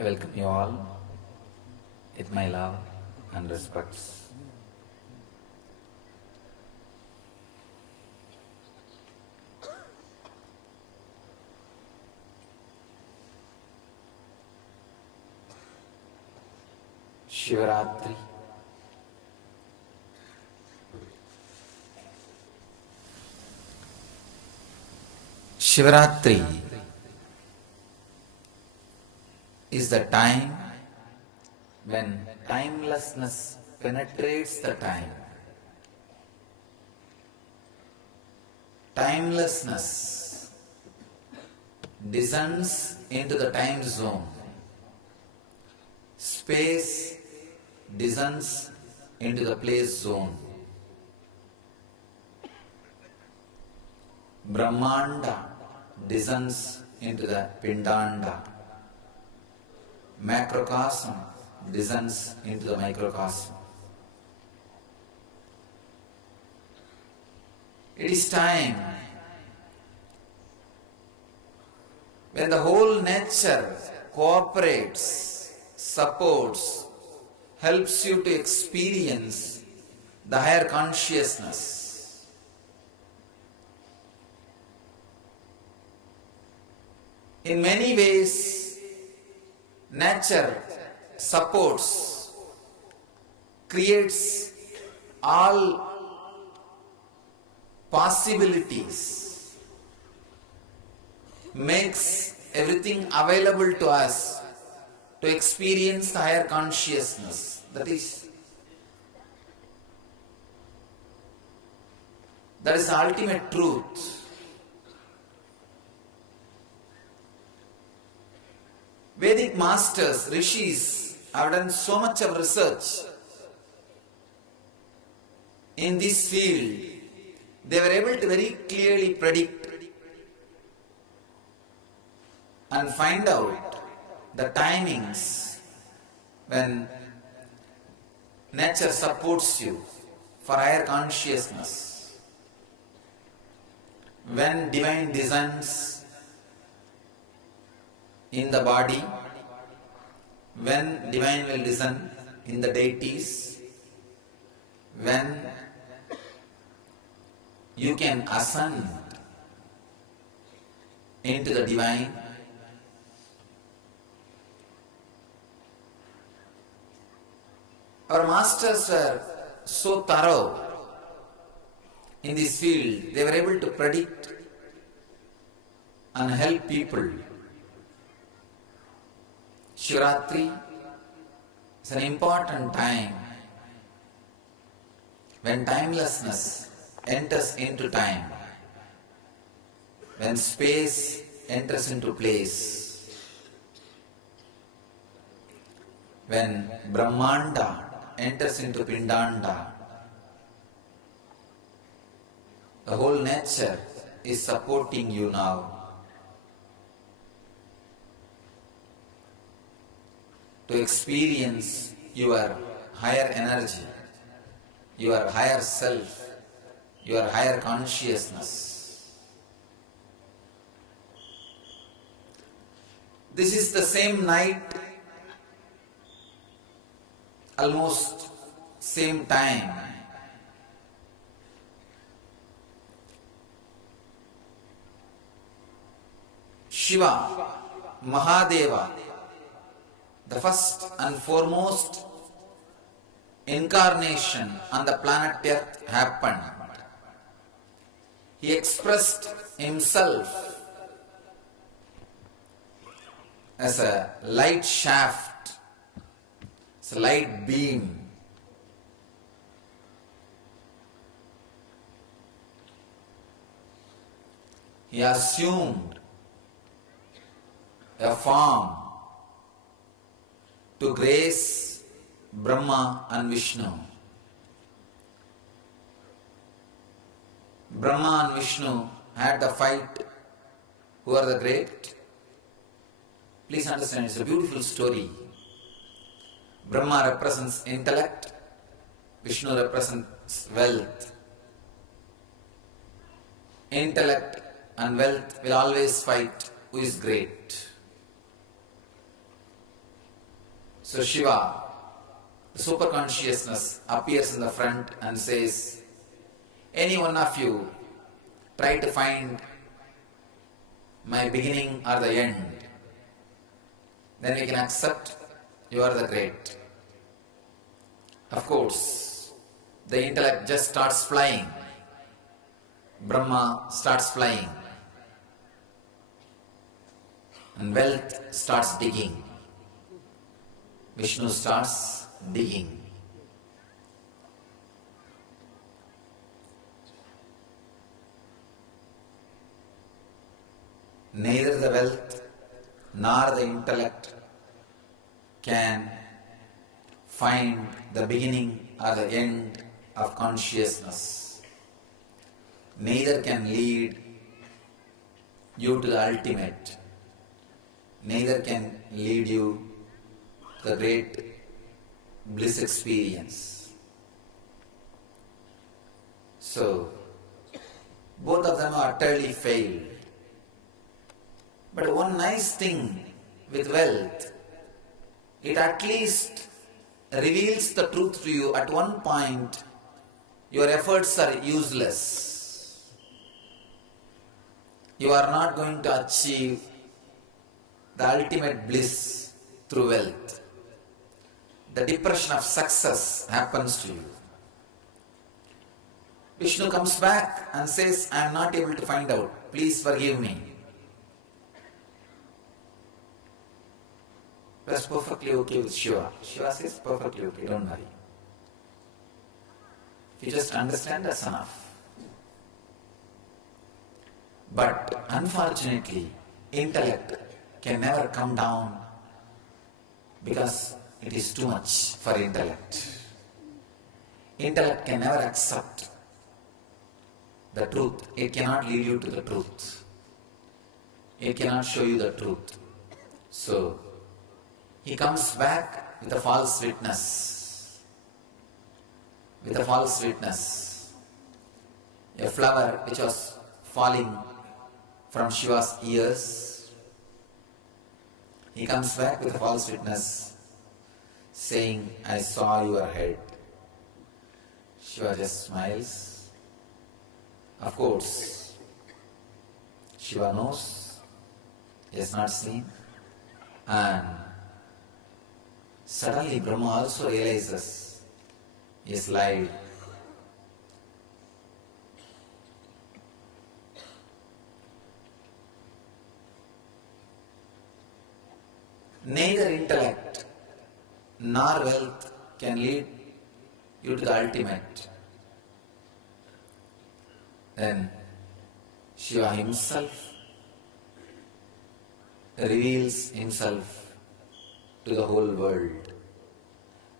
I welcome you all with my love and respects. Shivaratri. Shivaratri is the time when timelessness penetrates the time. Timelessness descends into the time zone. Space descends into the place zone. Brahmanda descends into the Pindanda. Macrocosm descends into the microcosm. It is time when the whole nature cooperates, supports, helps you to experience the higher consciousness. In many ways, nature supports, creates all possibilities, makes everything available to us to experience the higher consciousness. That is the ultimate truth. Vedic masters, rishis have done so much of research in this field. They were able to very clearly predict and find out the timings when nature supports you for higher consciousness, when divine descends in the body, when divine will descend in the deities, when you can ascend into the divine. Our masters were so thorough in this field, they were able to predict and help people. Shivaratri is an important time when timelessness enters into time, when space enters into place, when Brahmanda enters into Pindanda. The whole nature is supporting you now to experience your higher energy, your higher self, your higher consciousness. This is the same night, almost same time. Shiva, Mahadeva, the first and foremost incarnation on the planet Earth happened. He expressed himself as a light shaft, as a light beam. He assumed a form to grace Brahma and Vishnu. Brahma and Vishnu had the fight. Who are the great? Please understand, it's a beautiful story. Brahma represents intellect, Vishnu represents wealth. Intellect and wealth will always fight who is great. So Shiva, the superconsciousness, appears in the front and says, any one of you try to find my beginning or the end, then we can accept you are the great. Of course, the intellect just starts flying. Brahma starts flying. And wealth starts digging. Vishnu starts digging. Neither the wealth nor the intellect can find the beginning or the end of consciousness. Neither can lead you to the ultimate. Neither can lead you to the great bliss experience. So, both of them are utterly failed. But one nice thing with wealth, it at least reveals the truth to you. At one point, your efforts are useless. You are not going to achieve the ultimate bliss through wealth. The depression of success happens to you. Vishnu comes back and says, I am not able to find out. Please forgive me. That's perfectly okay with Shiva. Shiva says, perfectly okay, don't worry. If you just understand, that's enough. But unfortunately, intellect can never come down because it is too much for intellect. Intellect can never accept the truth. It cannot lead you to the truth. It cannot show you the truth. So, he comes back with a false witness. With a false witness. A flower which was falling from Shiva's ears. He comes back with a false witness saying, I saw your head. Shiva just smiles. Of course, Shiva knows he has not seen. And suddenly Brahma also realizes he has lied. Neither intellect nor wealth can lead you to the ultimate. Then Shiva himself reveals himself to the whole world.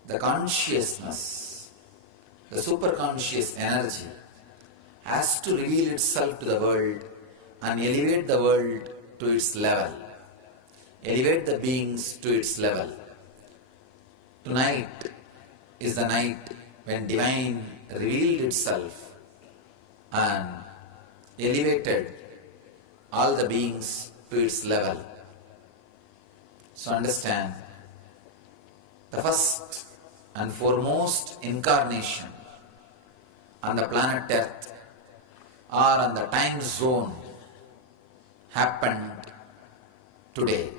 The consciousness, the superconscious energy has to reveal itself to the world and elevate the world to its level. Elevate the beings to its level. Tonight is the night when Divine revealed itself and elevated all the beings to its level. So understand, the first and foremost incarnation on the planet Earth or on the time zone happened today.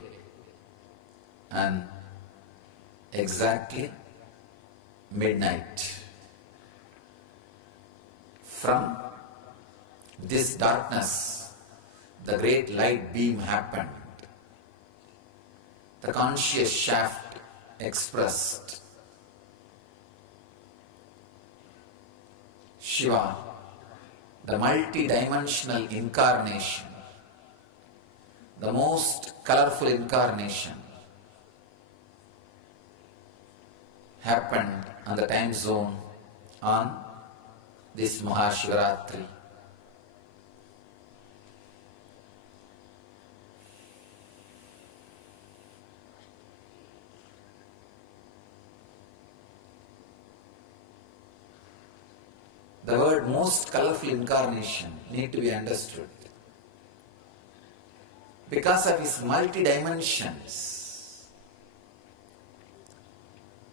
And exactly midnight. From this darkness, the great light beam happened. The conscious shaft expressed. Shiva, the multi-dimensional incarnation, the most colorful incarnation, happened on the time zone on this Maha Shivaratri. The word most colorful incarnation need to be understood. Because of his multi-dimensions,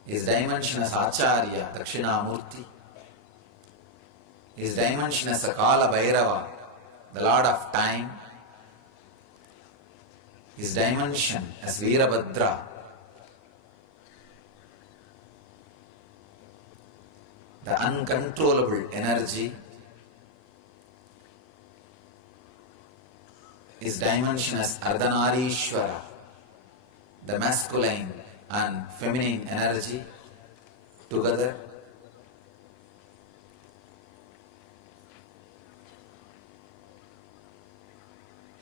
His dimension as Acharya, Dakshinamurti. His dimension as Kala Bhairava, the Lord of Time. His dimension as Veerabhadra, the uncontrollable energy. His dimension as Ardhanarishwara, the masculine and feminine energy together.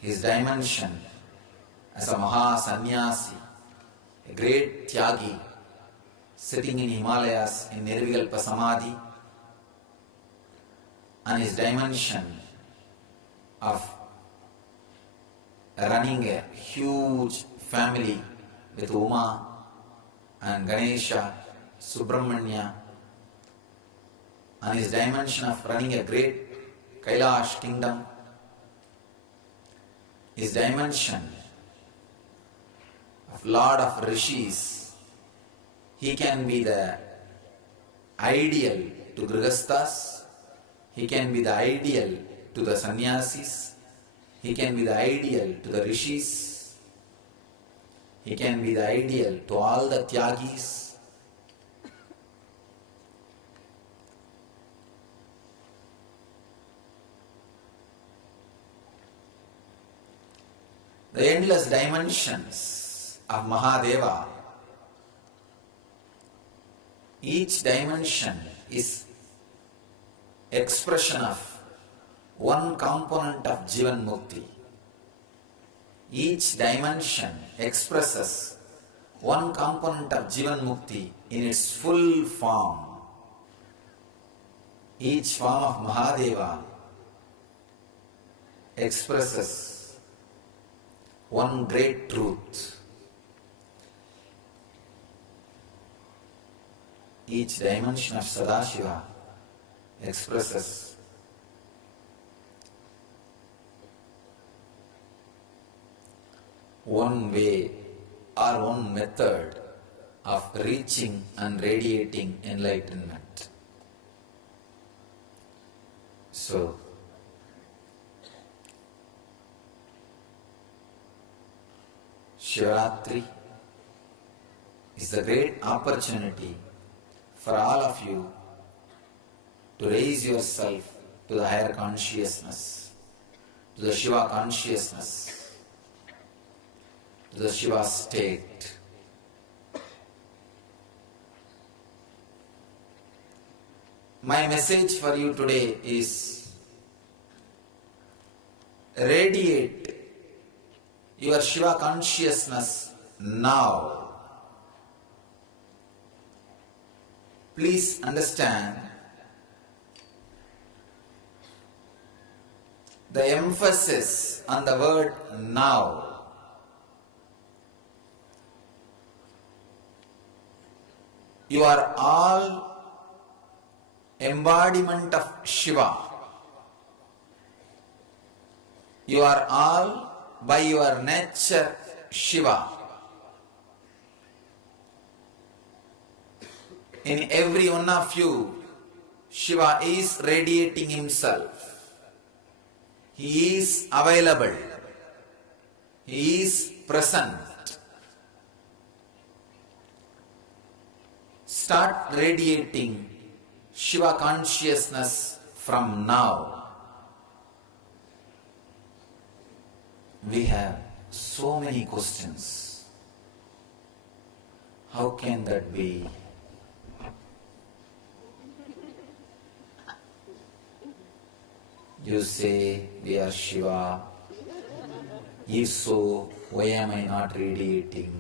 His dimension as a Maha Sannyasi, a great Tyagi, sitting in Himalayas in Nirvikalpa Samadhi, and his dimension of running a huge family with Uma and Ganesha, Subramanya, and his dimension of running a great Kailash kingdom, his dimension of Lord of Rishis. He can be the ideal to Grihasthas, he can be the ideal to the Sannyasis, he can be the ideal to the Rishis, he can be the ideal to all the Tyagis. The endless dimensions of Mahadeva, each dimension is expression of one component of Jivan Mukti. Each dimension expresses one component of Jivan Mukti in its full form. Each form of Mahadeva expresses one great truth. Each dimension of Sadashiva expresses one way or one method of reaching and radiating enlightenment. So, Shivaratri is the great opportunity for all of you to raise yourself to the higher consciousness, to the Shiva consciousness, to the Shiva state. My message for you today is radiate your Shiva consciousness now. Please understand the emphasis on the word now. You are all embodiment of Shiva. You are all by your nature Shiva. In every one of you, Shiva is radiating himself. He is available. He is present. Start radiating Shiva consciousness from now. We have so many questions. How can that be? You say we are Shiva. If so, why am I not radiating?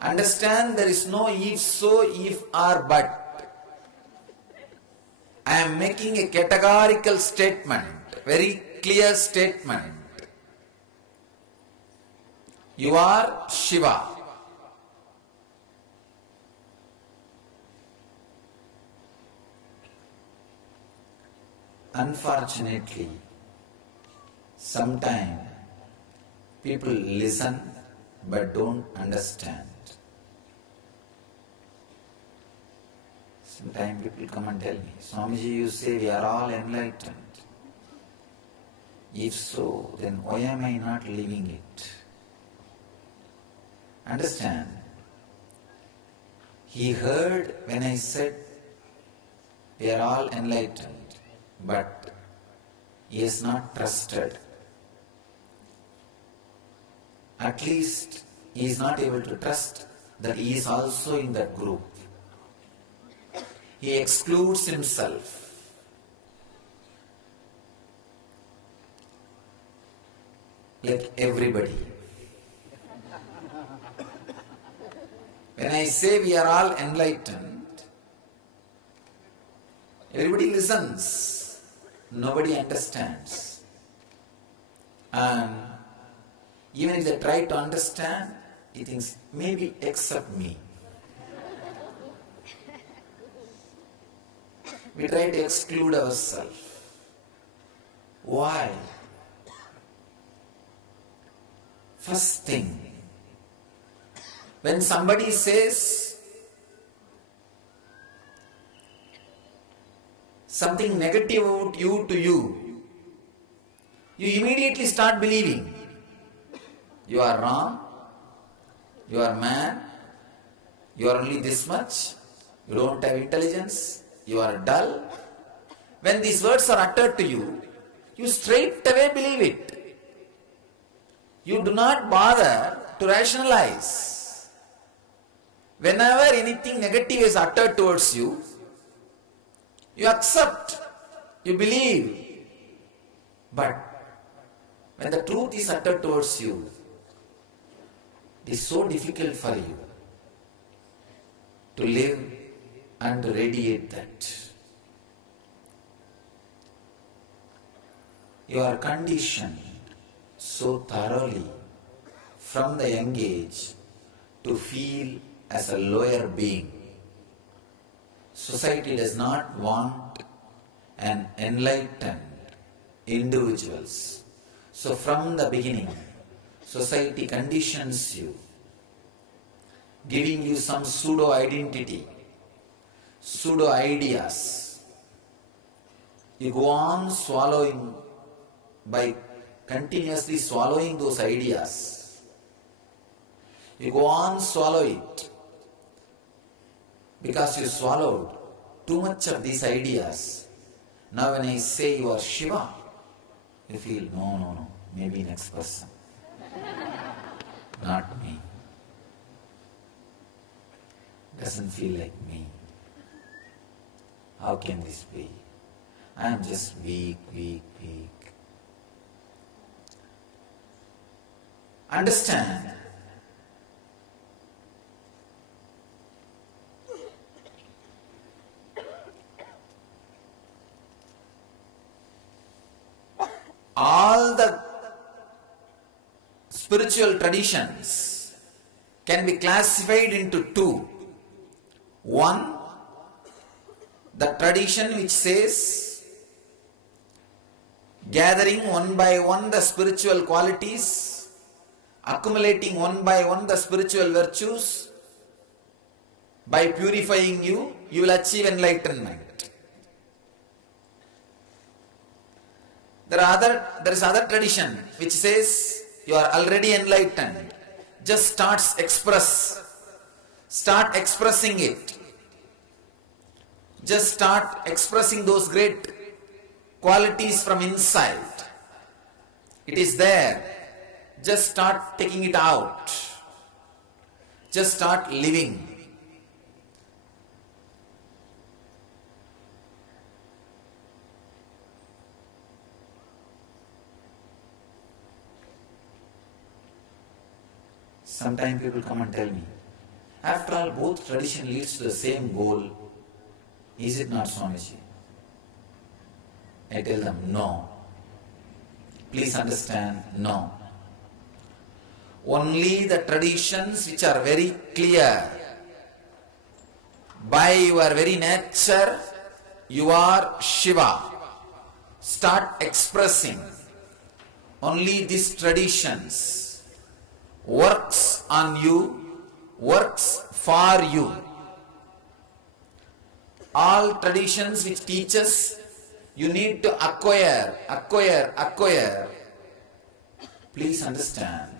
Understand, there is no if so, if or but. I am making a categorical statement, very clear statement. You are Shiva. Unfortunately, sometimes people listen but don't understand. Sometimes people come and tell me, Swamiji, you say we are all enlightened. If so, then why am I not living it? Understand? He heard when I said we are all enlightened, but he has not trusted. At least he is not able to trust that he is also in that group. He excludes himself. Like everybody. When I say we are all enlightened, everybody listens, nobody understands. And even if they try to understand, he thinks, maybe except me. We try to exclude ourselves. Why? First thing, when somebody says something negative about you to you, you immediately start believing. You are wrong, you are mad, you are only this much, you don't have intelligence, you are dull. When these words are uttered to you, you straight away believe it. You do not bother to rationalize. Whenever anything negative is uttered towards you, you accept, you believe. But when the truth is uttered towards you, it is so difficult for you to live and radiate that. You are conditioned so thoroughly from the young age to feel as a lower being. Society does not want an enlightened individuals. So from the beginning, society conditions you, giving you some pseudo-identity, pseudo-ideas. You go on swallowing by continuously swallowing those ideas. You go on swallow it because you swallowed too much of these ideas. Now when I say you are Shiva, you feel, no, maybe next person. Not me. Doesn't feel like me. How can this be? I am just weak. Understand? All the spiritual traditions can be classified into two. One, the tradition which says gathering one by one the spiritual qualities, accumulating one by one the spiritual virtues, by purifying you will achieve enlightenment. There is other tradition which says you are already enlightened. Just start expressing it. Just start expressing those great qualities from inside. It is there. Just start taking it out. Just start living. Sometimes people come and tell me, after all, both tradition leads to the same goal. Is it not, Swamiji? I tell them, no. Please understand, no. Only the traditions which are very clear. By your very nature, you are Shiva. Start expressing. Only these traditions works on you, works for you. All traditions which teach us you need to acquire. Please understand,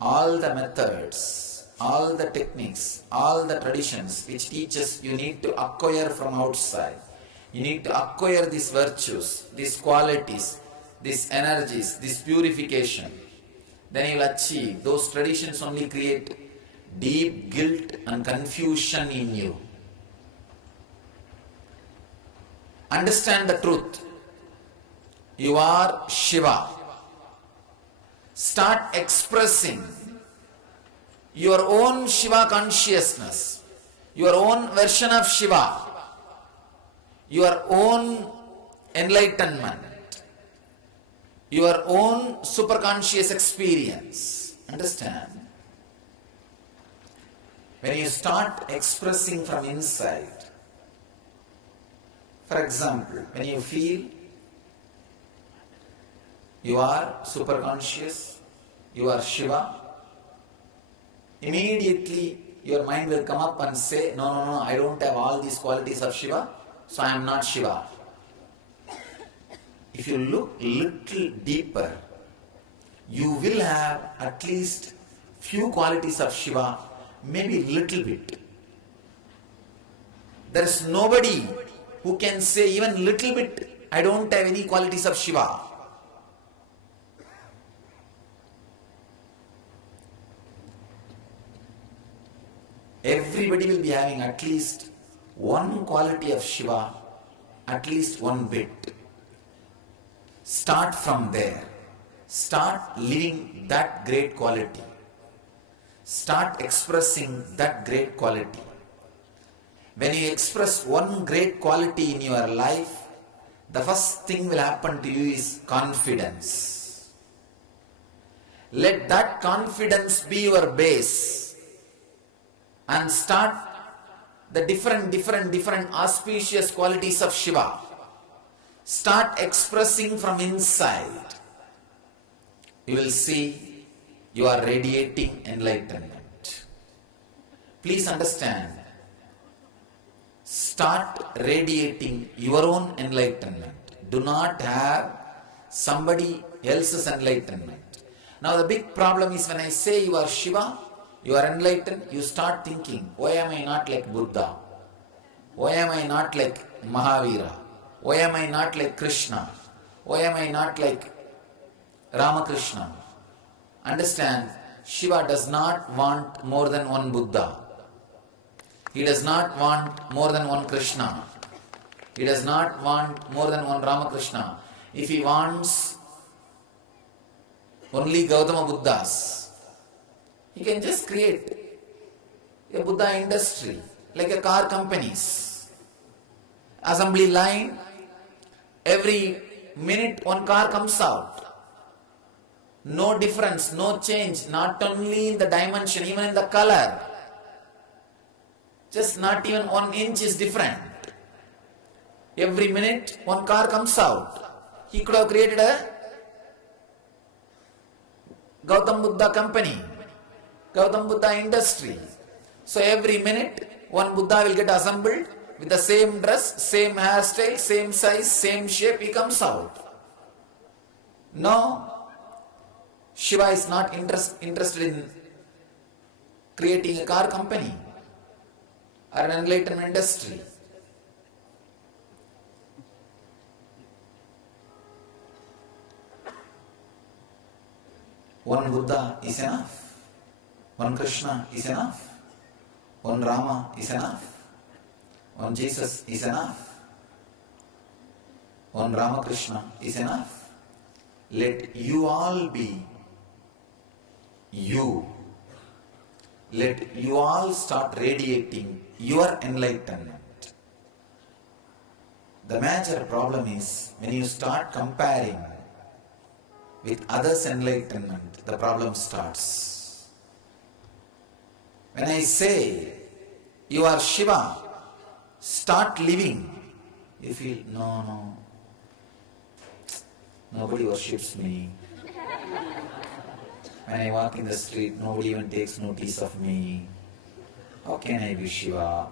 all the methods, all the techniques, all the traditions which teach us you need to acquire from outside. You need to acquire these virtues, these qualities, these energies, this purification. Then you will achieve. Those traditions only create deep guilt and confusion in you. Understand the truth. You are Shiva. Start expressing your own Shiva consciousness, your own version of Shiva, your own enlightenment, your own superconscious experience. Understand? When you start expressing from inside, for example, when you feel you are superconscious, you are Shiva, immediately your mind will come up and say, no, I don't have all these qualities of Shiva, so I am not Shiva. If you look little deeper, you will have at least few qualities of Shiva, maybe little bit. There is nobody who can say even little bit, I don't have any qualities of Shiva. Everybody will be having at least one quality of Shiva, at least one bit. Start from there. Start living that great quality. Start expressing that great quality. When you express one great quality in your life, the first thing will happen to you is confidence. Let that confidence be your base. And start the different auspicious qualities of Shiva. Start expressing from inside. You will see you are radiating enlightenment. Please understand. Start radiating your own enlightenment. Do not have somebody else's enlightenment. Now the big problem is when I say you are Shiva, you are enlightened, you start thinking, why am I not like Buddha? Why am I not like Mahavira? Why am I not like Krishna? Why am I not like Ramakrishna? Understand, Shiva does not want more than one Buddha. He does not want more than one Krishna. He does not want more than one Ramakrishna. If he wants only Gautama Buddhas, he can just create a Buddha industry, like a car companies. Assembly line, every minute one car comes out. No difference, no change, not only in the dimension, even in the color. Just not even 1 inch is different. Every minute one car comes out. He could have created a Gautam Buddha company, Gautam Buddha industry. So every minute one Buddha will get assembled with the same dress, same hairstyle, same size, same shape, he comes out. No, Shiva is not interested in creating a car company or an enlightenment industry. One Buddha is enough. One Krishna is enough. One Rama is enough. One Jesus is enough. One Ramakrishna is enough. Let you all be you. Let you all start radiating your enlightenment. The major problem is when you start comparing with others' enlightenment, the problem starts. When I say you are Shiva, start living. You feel, no, nobody worships me. When I walk in the street, nobody even takes notice of me. How can I be Shiva?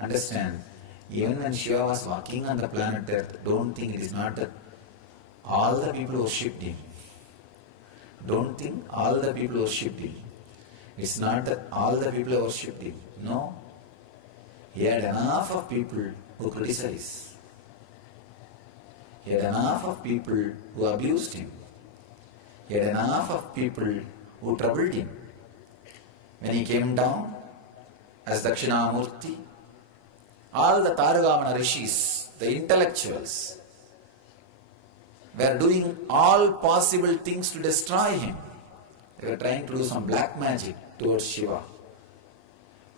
Understand? Even when Shiva was walking on the planet Earth, don't think it is not that all the people worshipped him. Don't think all the people worshipped him. It's not that all the people worshipped him. No. He had enough of people who criticized. He had enough of people who abused him. He had enough of people who troubled him. When he came down as Dakshinamurti, all the Taragavana rishis, the intellectuals, were doing all possible things to destroy him. They were trying to do some black magic towards Shiva.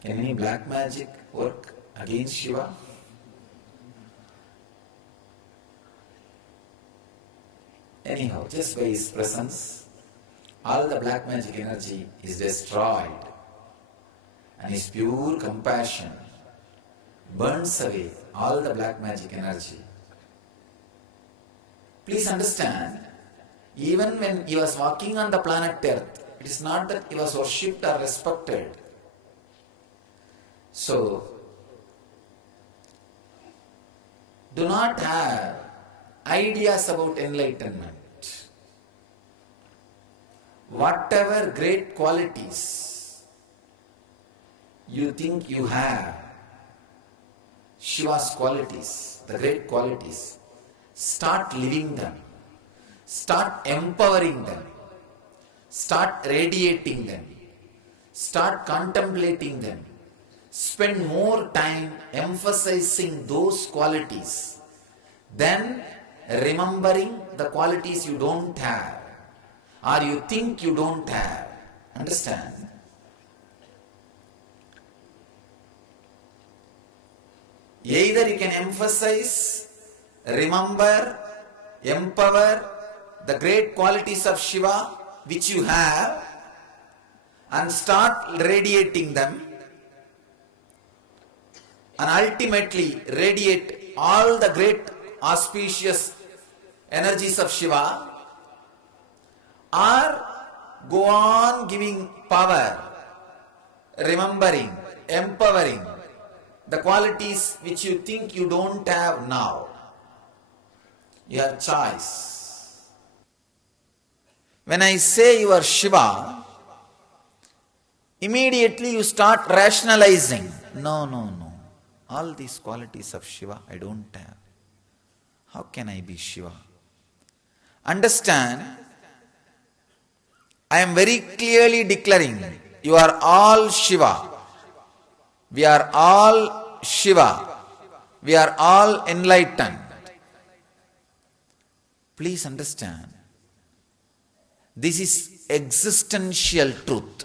Can any black magic work against Shiva? Anyhow, just by his presence, all the black magic energy is destroyed, and his pure compassion burns away all the black magic energy. Please understand, even when he was walking on the planet Earth, it is not that he was worshipped or respected. So, do not have ideas about enlightenment. Whatever great qualities you think you have, Shiva's qualities, the great qualities, start living them, start empowering them, start radiating them, start contemplating them, spend more time emphasizing those qualities than remembering the qualities you don't have or you think you don't have. Understand? Either you can emphasize, remember, empower the great qualities of Shiva which you have and start radiating them, and ultimately radiate all the great auspicious energies of Shiva, or go on giving power, remembering, empowering the qualities which you think you don't have now. You have choice. When I say you are Shiva, immediately you start rationalizing. No. All these qualities of Shiva I don't have. How can I be Shiva? Understand, I am very clearly declaring, you are all Shiva. We are all Shiva. We are all enlightened. Please understand, this is existential truth,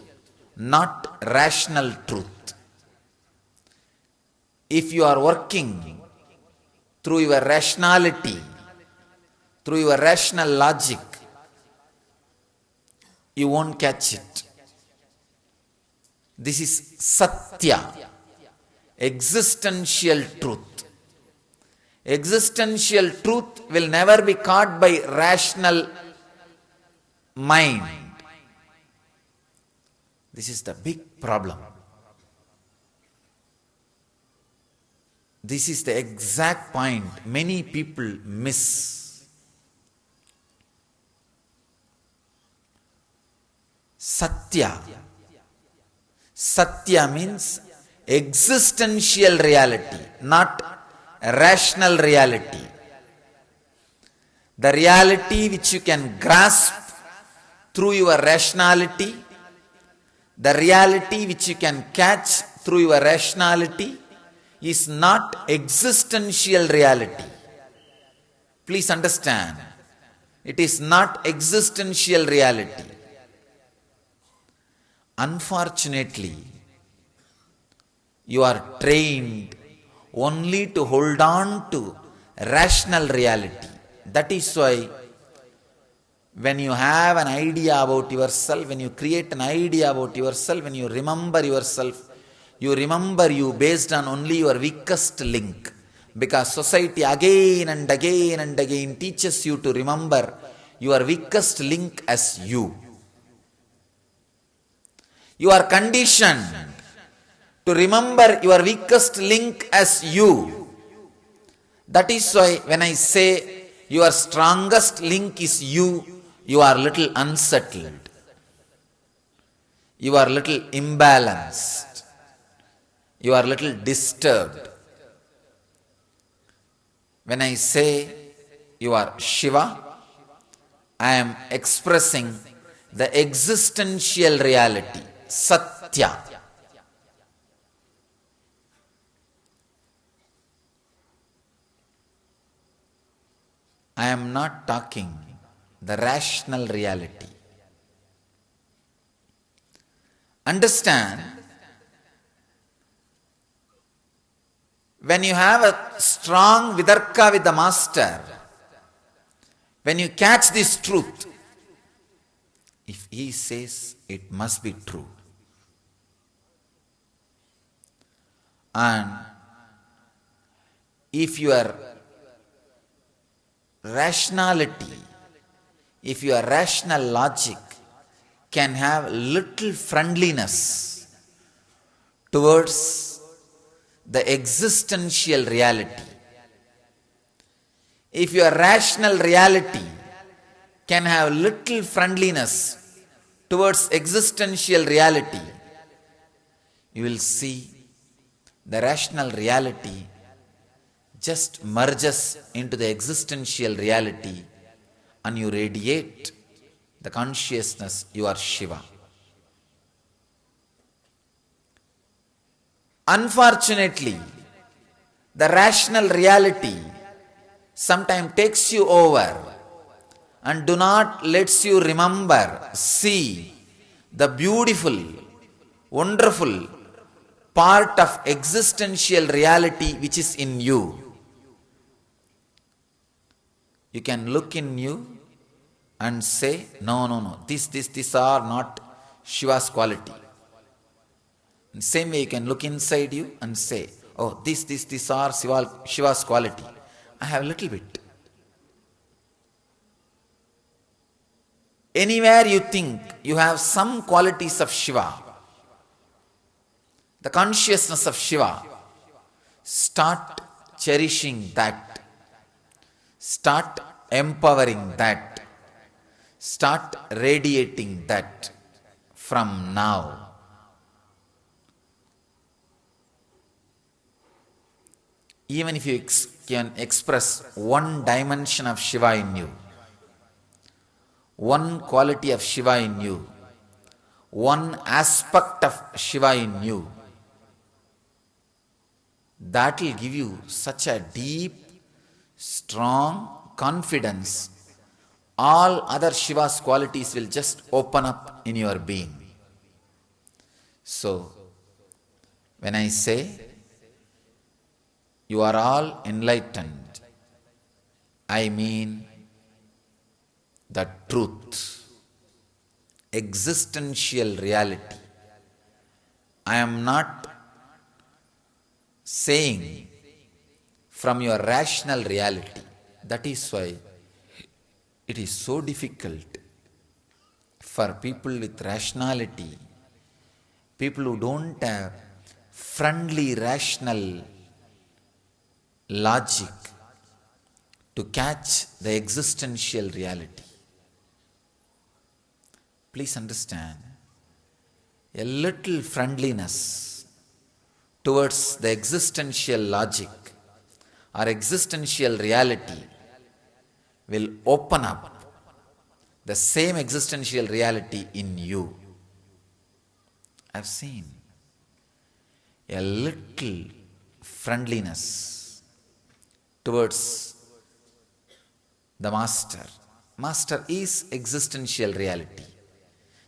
not rational truth. If you are working through your rationality, through your rational logic, you won't catch it. This is Satya, existential truth. Existential truth will never be caught by rational mind. This is the big problem. This is the exact point many people miss. Satya. Satya means existential reality, not rational reality. The reality which you can grasp through your rationality, the reality which you can catch through your rationality is not existential reality. Please understand, it is not existential reality. Unfortunately, you are trained only to hold on to rational reality. That is why when you have an idea about yourself, when you create an idea about yourself, when you remember yourself, you remember you based on only your weakest link. Because society again and again and again teaches you to remember your weakest link as you. You are conditioned to remember your weakest link as you. That is why when I say your strongest link is you, you are little unsettled. You are little imbalanced. You are little disturbed. When I say you are Shiva, I am expressing the existential reality, Satya. I am not talking the rational reality. Understand, when you have a strong vidarka with the master, when you catch this truth, if he says it must be true. And if your rationality, if your rational logic can have little friendliness towards the existential reality, if your rational reality can have little friendliness towards existential reality, you will see the rational reality just merges into the existential reality and you radiate the consciousness you are Shiva. Unfortunately, the rational reality sometimes takes you over and do not lets you remember, see the beautiful, wonderful part of existential reality which is in you. You can look in you and say, no, these are not Shiva's quality. In the same way you can look inside you and say, oh, these are Shiva's quality. I have a little bit. Anywhere you think you have some qualities of Shiva, the consciousness of Shiva, start cherishing that. Start empowering that. Start radiating that from now. Even if you can express one dimension of Shiva in you, one quality of Shiva in you, one aspect of Shiva in you, that will give you such a deep, strong confidence. All other Shiva's qualities will just open up in your being. So, when I say you are all enlightened, I mean the truth, existential reality. I am not saying from your rational reality. That is why it is so difficult for people with rationality, people who don't have friendly rational logic, to catch the existential reality. Please understand, a little friendliness towards the existential logic or existential reality will open up the same existential reality in you. I've seen a little friendliness towards the Master. Master is existential reality.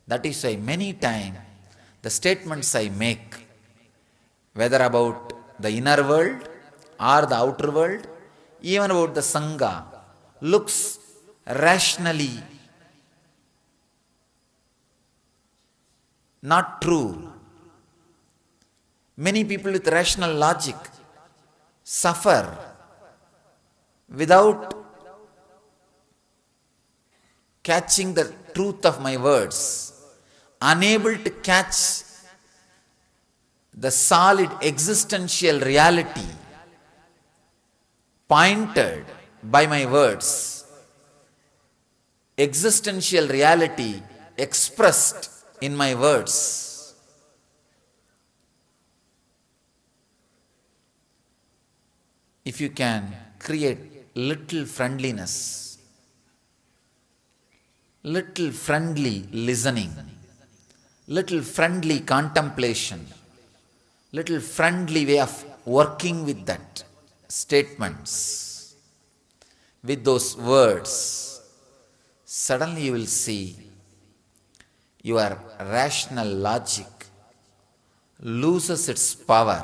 That is why many times the statements I make, whether about the inner world or the outer world, even about the Sangha, looks rationally not true. Many people with rational logic suffer without catching the truth of my words, unable to catch the solid existential reality pointed by my words, existential reality expressed in my words. If you can create little friendliness, little friendly listening, little friendly contemplation, little friendly way of working with that statements, with those words, suddenly you will see your rational logic loses its power.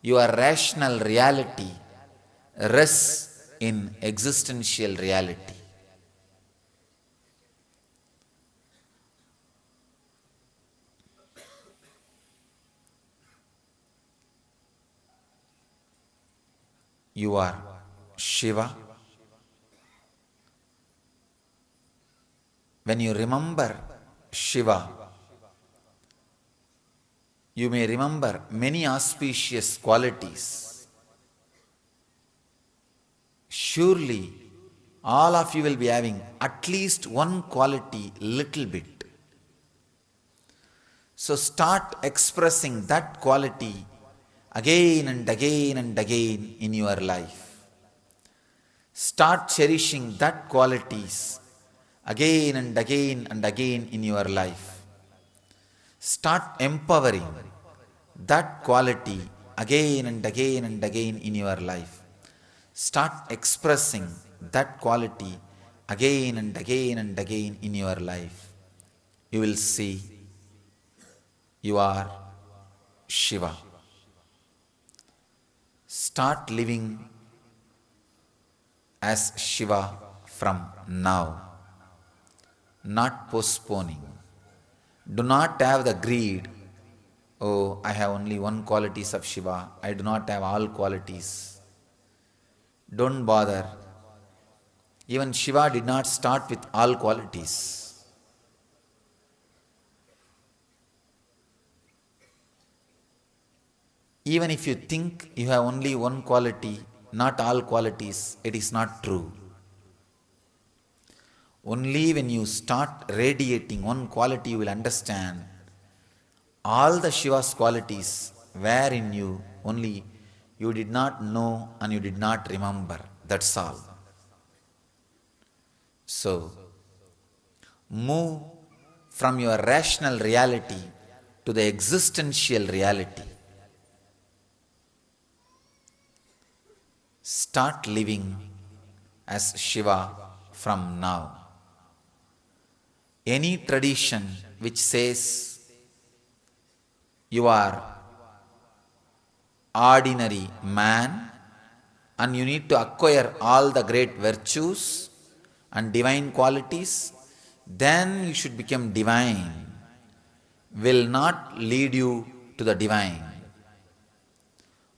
Your rational reality rests in existential reality. You are Shiva. When you remember Shiva, you may remember many auspicious qualities. Surely, all of you will be having at least one quality, little bit. So start expressing that quality again and again and again in your life. Start cherishing that qualities again and again and again in your life. Start empowering that quality again and again and again in your life. Start expressing that quality again and again and again in your life. You will see you are Shiva. Start living as Shiva from now, not postponing. Do not have the greed, oh, I have only one qualities of Shiva, I do not have all qualities. Don't bother. Even Shiva did not start with all qualities. Even if you think you have only one quality, not all qualities, it is not true. Only when you start radiating one quality, you will understand all the Shiva's qualities were in you, only you did not know and you did not remember. That's all. So, move from your rational reality to the existential reality. Start living as Shiva from now. Any tradition which says you are ordinary man and you need to acquire all the great virtues and divine qualities, then you should become divine, will not lead you to the divine.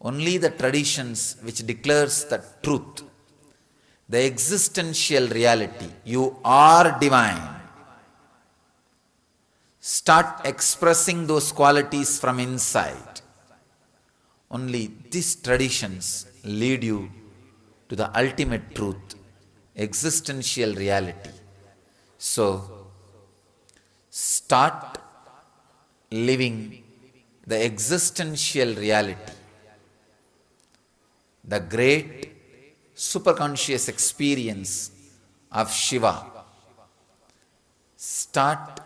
Only the traditions which declares the truth, the existential reality, you are divine. Start expressing those qualities from inside. Only these traditions lead you to the ultimate truth, existential reality. So, start living the existential reality, the great superconscious experience of Shiva. Start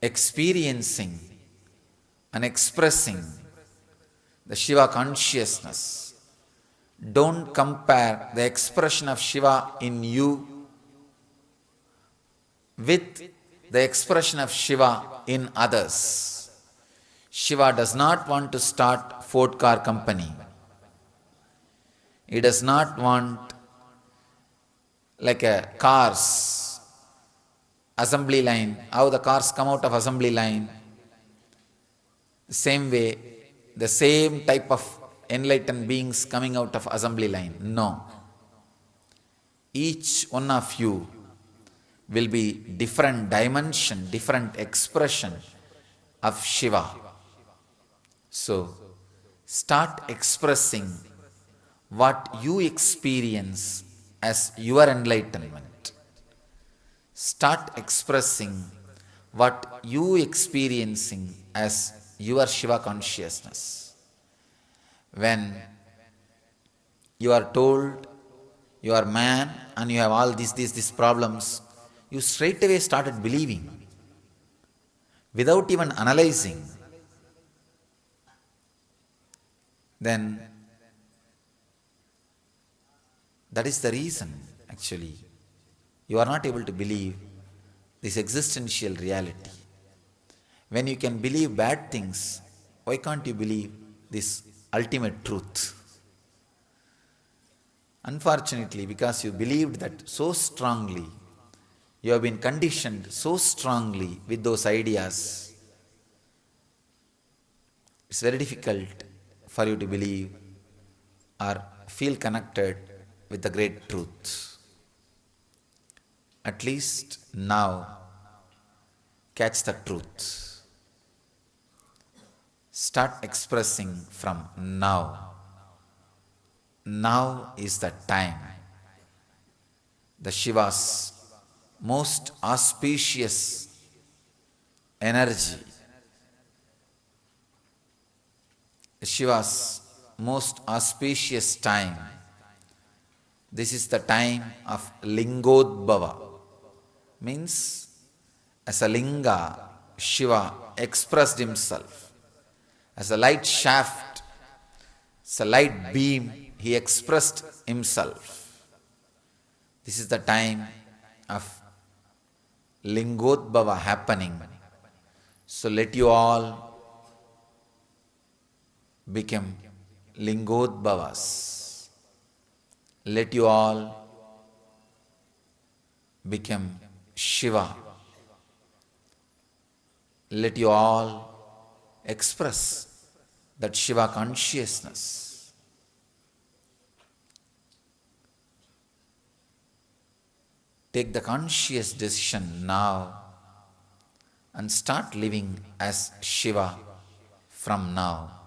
experiencing and expressing the Shiva consciousness. Don't compare the expression of Shiva in you with the expression of Shiva in others. Shiva does not want to start Ford car company. He does not want like a cars assembly line, how the cars come out of assembly line. Same way, the same type of enlightened beings coming out of assembly line. No. Each one of you will be different dimension, different expression of Shiva. So, start expressing what you experience as your enlightenment. Start expressing what you experiencing as your Shiva consciousness. When you are told you are man and you have all these problems, you straight away started believing without even analyzing. Then that is the reason actually you are not able to believe this existential reality. When you can believe bad things, why can't you believe this ultimate truth? Unfortunately, because you believed that so strongly, you have been conditioned so strongly with those ideas, it's very difficult for you to believe or feel connected with the great truth. At least now, catch the truth. Start expressing from now. Now is the time. The Shiva's most auspicious energy, the Shiva's most auspicious time. This is the time of Lingodbhava. Means, as a linga, Shiva expressed himself. As a light shaft, as a light beam, he expressed himself. This is the time of Lingodbhava happening. So let you all become Lingodbhavas. Let you all become Shiva. Let you all express that Shiva consciousness. Take the conscious decision now and start living as Shiva from now.